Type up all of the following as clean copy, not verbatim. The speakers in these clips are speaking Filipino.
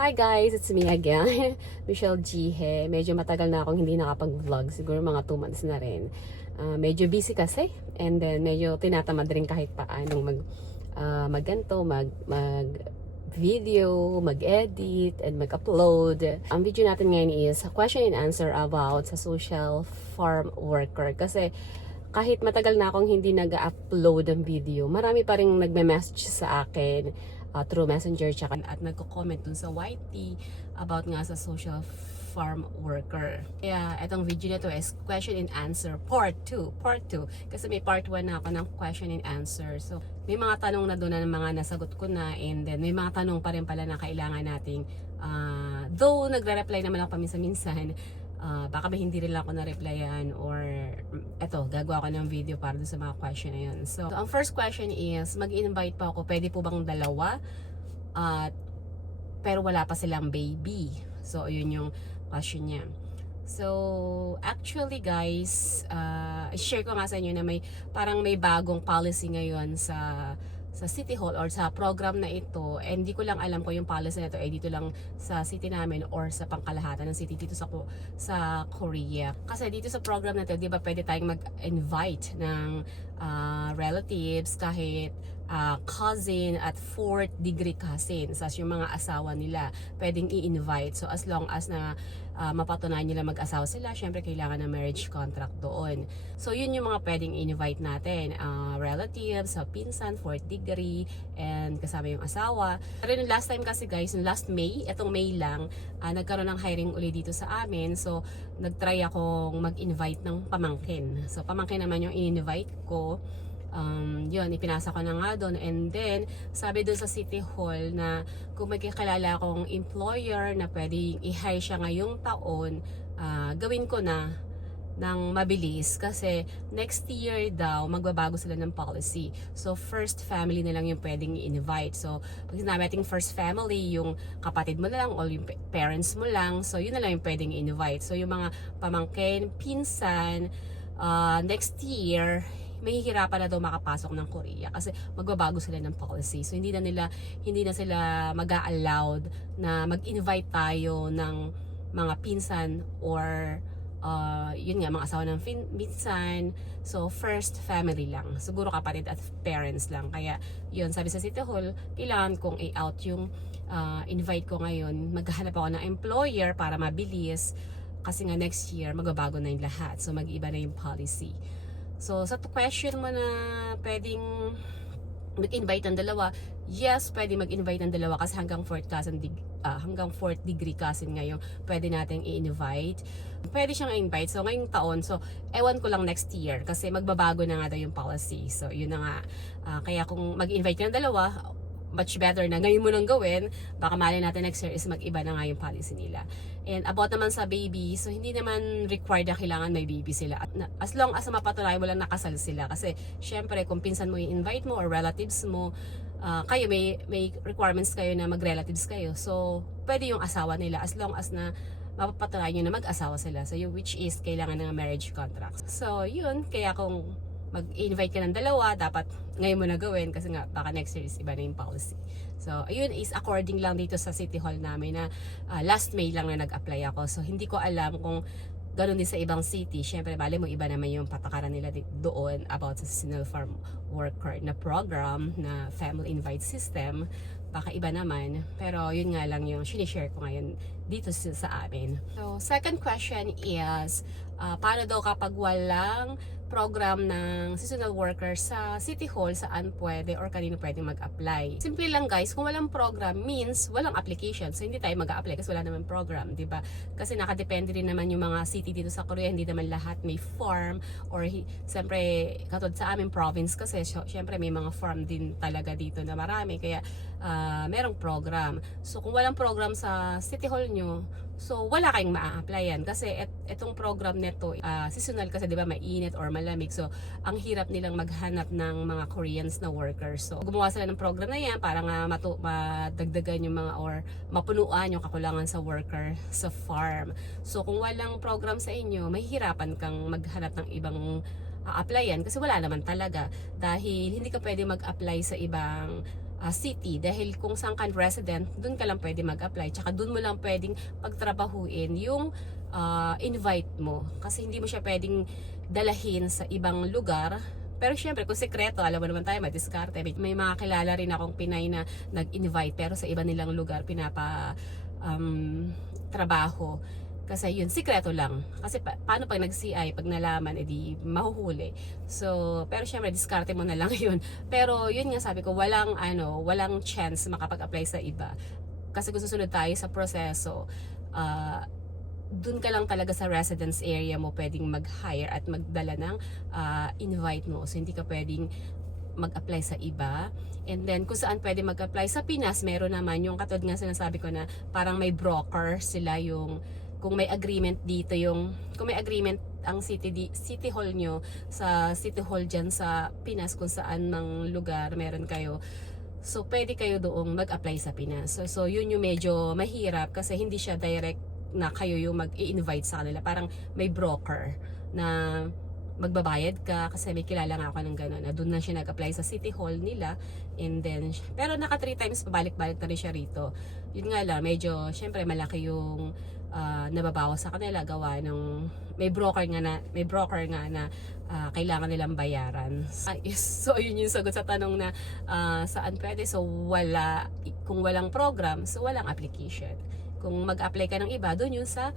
Hi guys, it's me again, Michelle Gihe. Medyo matagal na akong hindi nakapag-vlog, siguro mga 2 months na rin. Medyo busy kasi, and then medyo tinatamad rin kahit paanong magganto, mag video, mag-edit, and mag-upload. Ang video natin ngayon is a question and answer about sa social farm worker. Kasi kahit matagal na akong hindi nag-upload ng video, marami pa rin nagme-message sa akin through messenger at nagko-comment dun sa YT about nga sa social farm worker. Kaya itong video na to is question and answer part 2 kasi may part 1 na ako ng question and answer. So may mga tanong na doon na mga nasagot ko na, and then may mga tanong pa rin pala na kailangan nating though nagre-reply naman ako paminsan-minsan, baka ba hindi rin lang ako na-replyan, or eto, gagawa ko ng video para sa mga question na yun. So ang first question is, mag-invite pa ako, pwede po bang dalawa? Pero wala pa silang baby. So yun yung question niya. So actually guys, share ko nga sa inyo na parang may bagong policy ngayon sa City Hall or sa program na ito, and hindi ko lang alam kung yung policy na ito ay dito lang sa city namin or sa pangkalahatan ng city dito sa Korea. Kasi dito sa program na ito, di ba pwede tayong mag-invite ng relatives, kahit cousin at 4th degree cousin, as yung mga asawa nila pwedeng i-invite. So as long as na mapatunayan nila mag-asawa sila, syempre kailangan ng marriage contract doon. So yun yung mga pwedeng i-invite natin, relatives, pinsan, 4th degree, and kasama yung asawa. Pero yung last time kasi guys, yung last May, etong May lang, nagkaroon ng hiring uli dito sa amin. So nagtry akong mag-invite ng pamangkin. So pamangkin naman yung in-invite ko. Yun, ipinasa ko na nga doon, and then sabi doon sa City Hall na kung may kakilala akong employer na pwedeng i-hire siya ngayong taon, gawin ko na ng mabilis kasi next year daw magbabago sila ng policy. So first family na lang yung pwedeng i-invite. So pag sinabi natin first family, yung kapatid mo na lang o yung parents mo lang, so yun na lang yung pwedeng i-invite. So yung mga pamangkin, pinsan, next year mahihirapan na daw makapasok ng Korea kasi magbabago sila ng policy. So hindi na sila mag-a-allowed na mag-invite tayo ng mga pinsan or yun nga, mga asawa ng pinsan. So first family lang, siguro kapatid at parents lang. Kaya yun, sabi sa City Hall, kailangan kong i-out yung invite ko ngayon. Maghahanap ako ng employer para mabilis kasi nga next year magbabago na yung lahat. So mag-iba na yung policy. So sa question mo na pwedeng mag-invite ng dalawa, yes, pwede mag-invite ng dalawa kasi hanggang 4th degree cousin ngayon pwede nating i-invite. Pwede siyang i-invite. So ngayong taon, so ewan ko lang next year kasi magbabago na nga daw yung policy. So yun na nga. Kaya kung mag-invite ka ng dalawa, much better na ngayon mo nang gawin, baka mali natin next year is mag-iba na nga yung policy nila. And about naman sa baby, so hindi naman required na kailangan may baby sila. As long as mapatunayan mo lang nakasal sila. Kasi syempre kung pinsan mo i-invite mo or relatives mo, kayo may requirements kayo na mag-relatives kayo. So pwede yung asawa nila as long as na mapapatunayan nyo na mag-asawa sila. So which is kailangan ng marriage contract. So yun, kaya kung mag-invite ka ng dalawa, dapat ngayon mo na gawin kasi nga baka next year is iba na yung policy. So ayun is according lang dito sa City Hall namin na last May lang na nag-apply ako. So hindi ko alam kung ganun din sa ibang city. Syempre bali mo iba naman yung patakaran nila doon about sa seasonal farm worker na program na family invite system. Baka iba naman, pero yun nga lang yung sinishare ko ngayon dito sa amin. So second question is, paano daw kapag walang program ng seasonal worker sa City Hall, saan pwede or kanino pwede mag-apply? Simple lang guys, kung walang program means walang application. So hindi tayo mag-a-apply kasi wala naman program, di ba? Kasi nakadepende rin naman yung mga city dito sa Korea, hindi naman lahat may farm or siyempre katulad sa aming province kasi siyempre may mga farm din talaga dito na marami, kaya merong program. So kung walang program sa City Hall nyo, so wala kayong maa-applyan kasi etong program nito seasonal kasi 'di ba, mainit or malamig. So ang hirap nilang maghanap ng mga Koreans na workers. So gumawa sila ng program na 'yan para nga madagdagan yung mga or mapunuan yung kakulangan sa worker sa farm. So kung walang program sa inyo, mahihirapan kang maghanap ng ibang applyan kasi wala naman talaga, dahil hindi ka pwede mag-apply sa ibang city, dahil kung saan ka resident, dun ka lang pwede mag-apply, tsaka dun mo lang pwedeng pagtrabahuin yung invite mo, kasi hindi mo siya pwedeng dalahin sa ibang lugar. Pero syempre, kung sekreto, alam mo naman tayo, madiskarte. May mga kilala rin akong Pinay na nag-invite pero sa iba nilang lugar trabaho. Kasi yun, sikreto lang. Kasi paano pag nag-CI, pag nalaman, edi mahuhuli. So, pero syempre, diskarte mo na lang yun. Pero yun nga sabi ko, walang chance makapag-apply sa iba. Kasi kung susunod tayo sa proseso, dun ka lang talaga sa residence area mo pwedeng mag-hire at magdala ng invite mo. So, hindi ka pwedeng mag-apply sa iba. And then, kung saan pwede mag-apply sa Pinas, meron naman yung katulad nga sinasabi ko na parang may broker sila, yung kung may agreement dito, kung may agreement ang city hall nyo sa city hall dyan sa Pinas, kung saan mang lugar meron kayo, so pwede kayo doong mag-apply sa Pinas. So yun yung medyo mahirap kasi hindi siya direct na kayo yung mag-i-invite sa kanila. Parang may broker na magbabayad ka, kasi may kilala nga ako ng gano'n na doon na siya nag-apply sa city hall nila, and then pero naka 3 times pabalik-balik na rin siya rito. Yun nga lang, medyo syempre malaki yung nababawas sa kanila gawa ng may broker nga na kailangan nilang bayaran. So yun yung sagot sa tanong na saan pwede. So kung walang program, so walang application. Kung mag-apply ka ng iba, doon yun sa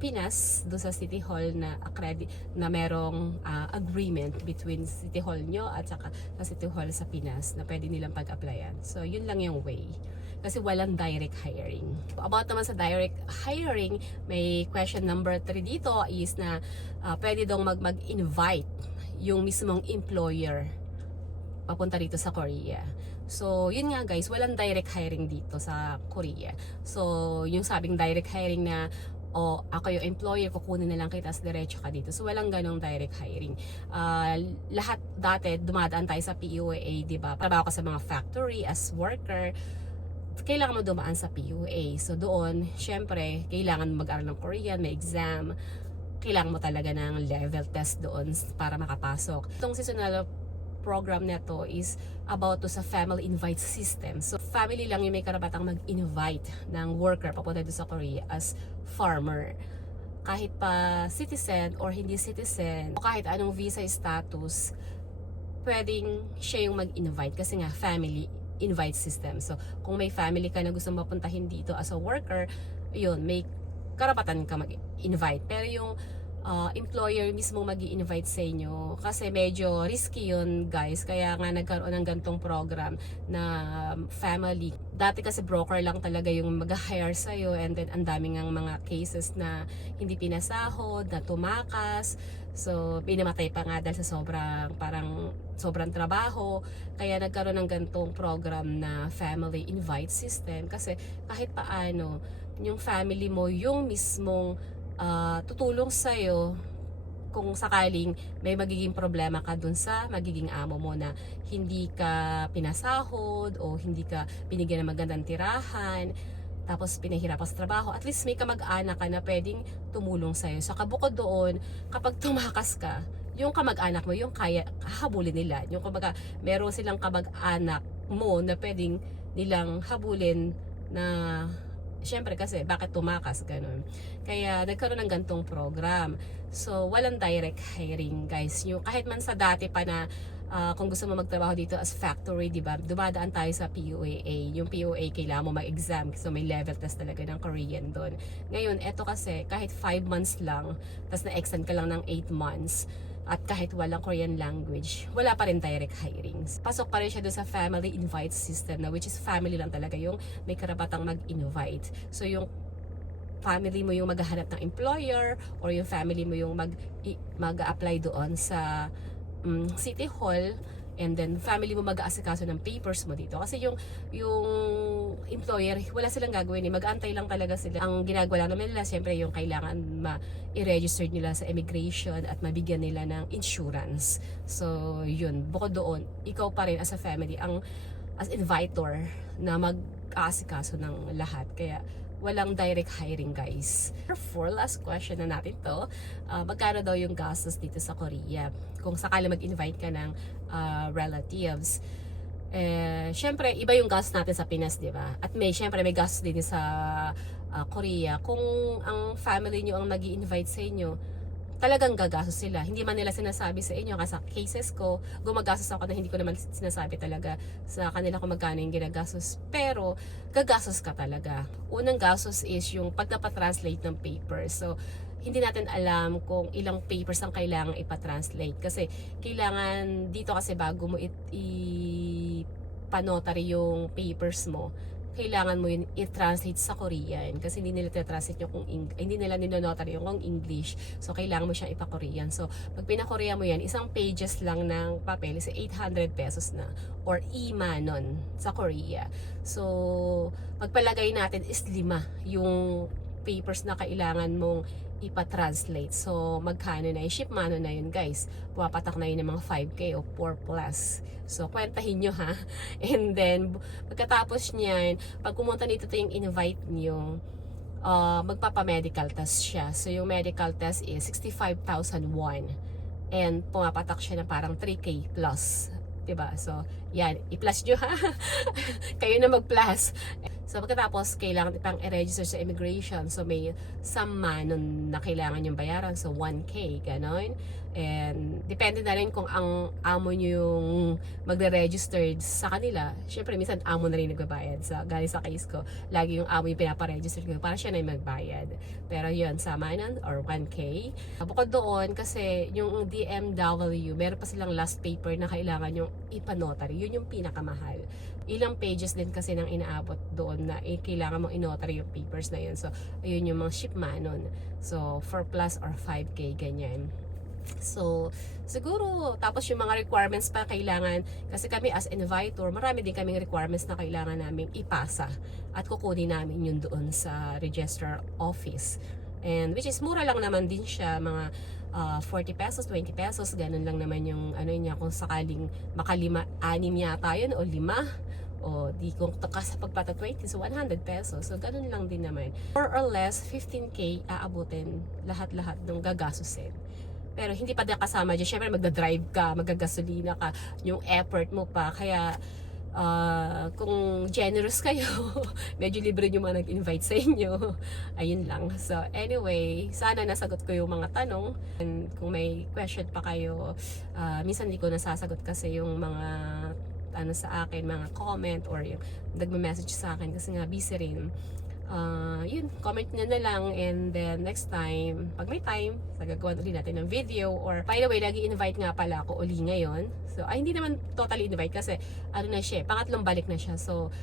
Pinas, doon sa City Hall na merong agreement between City Hall nyo at saka sa City Hall sa Pinas na pwede nilang pag-applyan. So yun lang yung way. Kasi walang direct hiring. About naman sa direct hiring, may question number 3 dito is na pwede dong mag-invite yung mismong employer papunta dito sa Korea. So, yun nga guys, walang direct hiring dito sa Korea. So, yung sabing direct hiring na ako yung employer, kukunin na lang kita, diretso ka dito. So, walang ganong direct hiring. Lahat dati, dumadaan tayo sa PUA, di ba? Trabaho ka sa mga factory as worker, kailangan mo dumaan sa PUA. So, doon, syempre, kailangan mag-aral ng Korean, may exam, kailangan mo talaga ng level test doon para makapasok. Itong seasonal program na to is about to sa family invite system. So, family lang yung may karapatang mag-invite ng worker papunta dito sa Korea as farmer. Kahit pa citizen or hindi citizen, o kahit anong visa status, pwedeng siya yung mag-invite kasi nga family invite system. So, kung may family ka na gusto mapuntahin dito as a worker, yun, may karapatan ka mag-invite. Pero yung employer mismo mag-i-invite sa inyo, kasi medyo risky yun guys, kaya nga nagkaroon ng gantong program na family. Dati kasi broker lang talaga yung mag-hire sa'yo, and then ang daming ang mga cases na hindi pinasahod, na tumakas, so pinamatay pa nga dahil sa sobrang trabaho. Kaya nagkaroon ng gantong program na family invite system, kasi kahit paano yung family mo yung mismong tutulong sa'yo kung sakaling may magiging problema ka dun sa magiging amo mo na hindi ka pinasahod o hindi ka binigyan ng magandang tirahan, tapos pinahirapan sa trabaho. At least may kamag-anak ka na pwedeng tumulong sa'yo. So kabukod doon, kapag tumakas ka, yung kamag-anak mo, yung kaya habulin nila. Yung kumbaga, meron silang kamag-anak mo na pwedeng nilang habulin na syempre kasi bakit tumakas, ganun. Kaya nagkaroon ng gantong program. So walang direct hiring guys. Yung kahit man sa dati pa na kung gusto mo magtrabaho dito as factory, di ba? Dumadaan tayo sa PUAA. Yung PUAA kailangan mo mag-exam, so may level test talaga ng Korean doon. Ngayon, eto kasi kahit 5 months lang, tapos na-extend ka lang ng 8 months, at kahit walang Korean language, wala pa rin direct hirings. Pasok pa rin siya doon sa family invite system na which is family lang talaga yung may karapatang mag-invite. So yung family mo yung maghahanap ng employer, or yung family mo yung mag-apply doon sa City Hall, and then family mo mag-aasikaso ng papers mo dito. Kasi yung employer, wala silang gagawin, mag-aantay lang talaga sila. Ang ginagawa lang naman nila, siyempre yung kailangan i-register nila sa immigration at mabigyan nila ng insurance. So yun, bukod doon, ikaw pa rin as a family as invitor na mag-aasikaso ng lahat. Kaya walang direct hiring guys. For last question na natin to, magkano daw yung gastos dito sa Korea kung sakali mag-invite ka ng relatives? Syempre, iba yung gastos natin sa Pinas, di ba? At syempre, may gastos din sa Korea. Kung ang family nyo ang nag-i-invite sa inyo, talagang gagastos sila. Hindi man nila sinasabi sa inyo, kasi sa cases ko, gumagastos ako na hindi ko naman sinasabi talaga sa kanila kung magkano yung ginagastos. Pero, gagastos ka talaga. Unang gastos is yung pagpapatranslate ng paper. So, hindi natin alam kung ilang papers ang kailangan ipatranslate. Kasi, kailangan dito kasi bago mo ipanotary yung papers mo, kailangan mo yun i-translate sa Korean kasi hindi nila translate yung hindi nila ninonotary yung kung English, so kailangan mo siyang ipa-Korean. So pag pina-Korea mo yan, isang pages lang ng papel is 800 pesos na, or imanon sa Korea. So pagpalagay natin is 5 yung papers na kailangan mong ipa-translate. So, magkano na yung shipmano na yun, guys? Pumapatak na yun ng mga 5K o 4 plus. So, kwentahin nyo, ha? And then, pagkatapos niyan, pag pumunta dito yung invite nyo, magpapa-medical test siya. So, yung medical test is 65,000 won. And, pumapatak siya ng parang 3K plus. Diba? So, yan. I-plus nyo, ha? Kayo na mag-plus. So, pagkatapos, kailangan ipang i-register sa immigration. So, may samanon na kailangan yung bayaran. So, 1K, ganon. And, depende na rin kung ang amo nyo yung magre-register sa kanila. Siyempre, minsan amo na rin nagbabayad. So, galing sa case ko, lagi yung amo yung pinaparegister ko para siya na yung magbayad. Pero yun, samanon or 1K. Bukod doon, kasi yung DMW, meron pa silang last paper na kailangan yung ipanotary. Yun yung pinakamahal. Ilang pages din kasi nang inaabot doon na kailangan mong inotary yung papers na yun. So, ayun yung mga shipmanon. So, 4 plus or 5K, ganyan. So, siguro, tapos yung mga requirements pa kailangan, kasi kami as invitor, marami din kaming requirements na kailangan namin ipasa at kukunin namin yun doon sa registrar office. And which is mura lang naman din siya, mga 40 pesos, 20 pesos, ganun lang naman yung ano niya, kung sakaling makalima, 6 yata yun o 5. O di kung sa pagpata 20, so 100 pesos. So ganun lang din naman. More or less 15K aabutin lahat-lahat ng gagastusin. Pero hindi pa din kasama dyan. Syempre magdadrive ka, magagasolina ka, yung effort mo pa. Kaya kung generous kayo, medyo libre nyo mga nag-invite sa inyo. Ayun lang. So anyway, sana nasagot ko yung mga tanong. And kung may question pa kayo, minsan hindi ko nasasagot kasi yung mga ano sa akin, mga comment or yung nagme-message sa akin kasi nga busy rin. Yun, comment nyo na lang, and then next time, pag may time, gagawa ulit natin ng video. Or by the way, nag-i-invite nga pala ako uli ngayon. So, hindi naman totally invite kasi ano na siya, pangatlong balik na siya. So,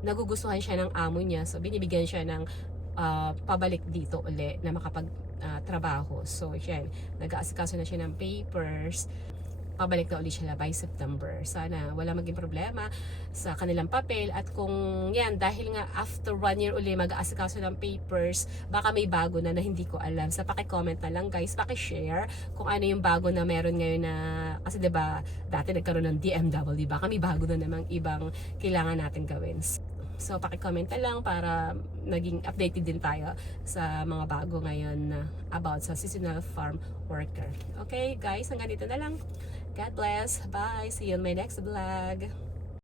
nagugustuhan siya ng amo niya. So, binibigyan siya ng pabalik dito uli na makapag trabaho. So, yan, nag-aasikaso na siya ng papers. Pabalik na ulit sila by September. Sana wala maging problema sa kanilang papel. At kung yan, dahil nga after 1 year uli mag-aasikaso ng papers, baka may bago na hindi ko alam. So paki-comment na lang guys, paki-share kung ano yung bago na meron ngayon na, kasi diba dati nagkaroon ng DMW, baka may bago na namang ibang kailangan natin gawin. So paki-comment na lang para naging updated din tayo sa mga bago ngayon about sa seasonal farm worker. Okay guys, hanggang dito na lang. God bless. Bye. See you in my next vlog.